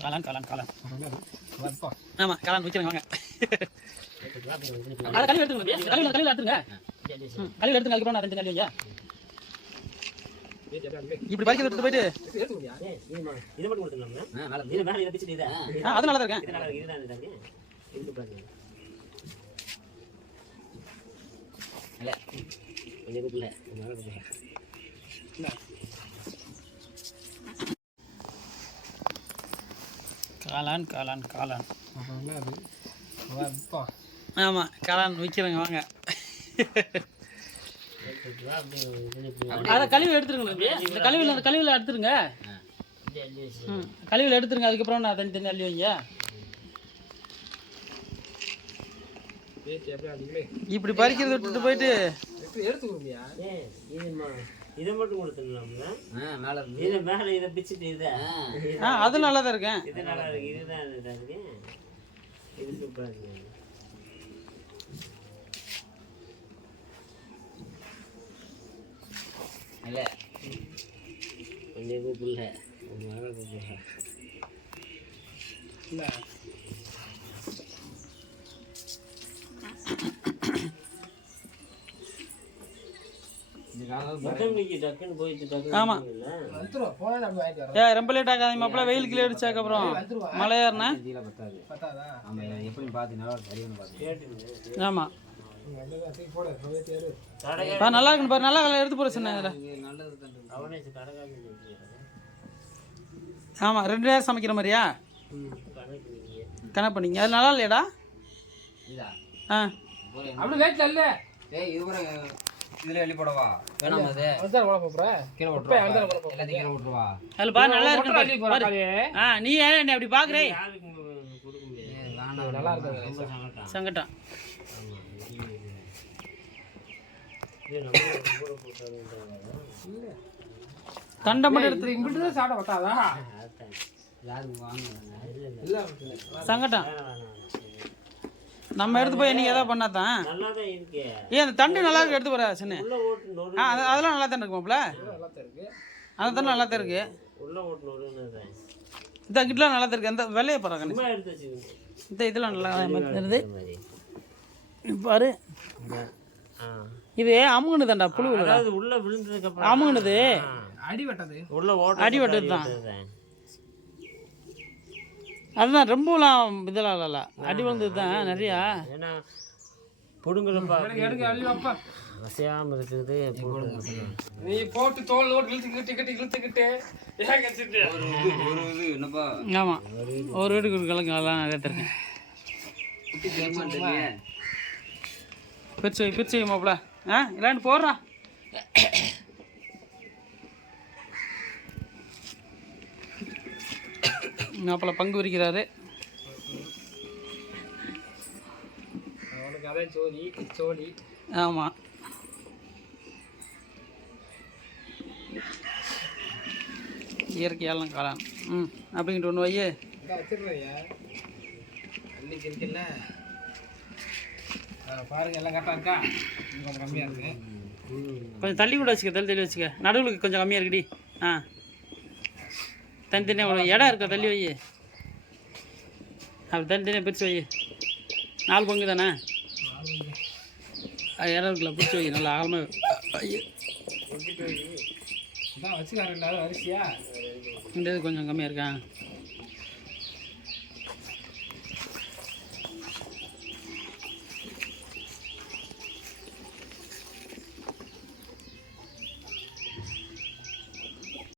காளான் ஆமாம் காளான் விற்கிறேங்க வாங்க. அதை கழிவு எடுத்துங்க, கழிவு எடுத்துங்க, கழிவு எடுத்துங்க. அதுக்கப்புறம் நான் 2 கழிவுங்க இப்படி பறிக்கிறது எடுத்து போயிட்டு அது நல்லா தான் இருக்கேன். காளான் ஆமாம் காளான் விற்கிறேங்க வாங்க. அதை கழிவு எடுத்துருங்க, இந்த கழிவில் எடுத்துருங்க, கழிவில் எடுத்துருங்க. அதுக்கப்புறம் நான் தனி அள்ளி வைங்க. இப்படி பறிக்கிறது விட்டுட்டு போயிட்டு இதை மட்டும் கொடுத்துடலாம்ல. மேலே இதை பிச்சுட்டு அது நல்லா தான் இருக்கேன். இது நல்லா இருக்கு, இதுதான் இருக்கு, இது சூப்பராக இருக்கு. கொஞ்சம் கூப்பிடல ஆமாம். ரொம்ப லேட் ஆகாது மாப்பிள்ள, வெயில் கிளி அடிச்சாக்க அப்புறம் மழை ஏறினா. ஆமாம் நல்லா இருக்குன்னு பாரு, நல்லா எடுத்து போட சொன்னேன். ஆமாம் 2 நேரம் சமைக்கிற மாதிரியா கணக்கு பண்ணிங்க. அது நல்லா இல்லையாடா? அப்படி வேட்டில் இல்லை இதுல வெளி போடவா வேணாம், அது கீழே போட்டுருவா. அதுல பாரு நல்லா இருக்கு. நீ என்ன அப்படி பாக்குறே? நல்லா இருக்கு சங்கட்டம். தண்டை மட்டும் எடுத்து இங்கிட்டு தான் சாப்பிட பத்தாதா? சங்கட்டம் நம்ம எடுத்து போய் நீங்க ஏதாவது பண்ணாதான். ஏன் அந்த தண்டு நல்லா இருக்கு, எடுத்து போற சின்ன. அதெல்லாம் நல்லா தான் இருக்குமாப்ல, அந்த தண்டு நல்லா தான் இருக்கு. இந்த கிட்டலாம் நல்லா தான் இருக்கு. அந்த வெள்ளையை பாருங்க, இந்த இதெல்லாம் நல்லா இருக்குது பாரு. இது அமுகுனு தான்டா, புழு உள்ள விழுந்ததுக்கு அப்புறம் அமுகுனது அடி வெட்டது தான். அதுதான் ரொம்பலாம் இதெல்லாம் இல்லை, அடி விழுந்தது தான் நிறையா. ஏன்னா புடுங்கலப்பா வசையாம இருக்குது. நீ போட்டு தோல் இழுத்துக்கிட்டு ஆமாம் ஒரு வீட்டுக்கு கிழங்கு அதெல்லாம் நிறைய தருக்கேன். பிரிச்சு மாப்பிள்ள இல்லாண்டு போடுறா. மாப்பிள்ள பங்கு விரிக்கிறாரு. ஆமாம் இயற்கையாலாம் காளான். அப்படின்ட்டு ஒன்று வையே பாருங்க, எல்லாம் கரெக்டாக இருக்கா? கொஞ்சம் கம்மியாக இருக்கு. கொஞ்சம் தள்ளி கூட வச்சுக்க, தள்ளி வச்சுக்க. நடுவுக்கு கொஞ்சம் கம்மியாக இருக்குடி. தனித்தனியாக ஒரு இடம் இருக்கா, தள்ளி வை. அப்படி தனித்தனியாக பிரித்து வை. 4 பங்கு தானே, அது இடம் இருக்குல்ல, பிரித்து வை. நல்லா ஆழமாக வச்சுக்காரங்களா அரிசியா? இந்த இது கொஞ்சம் கம்மியாக இருக்கா?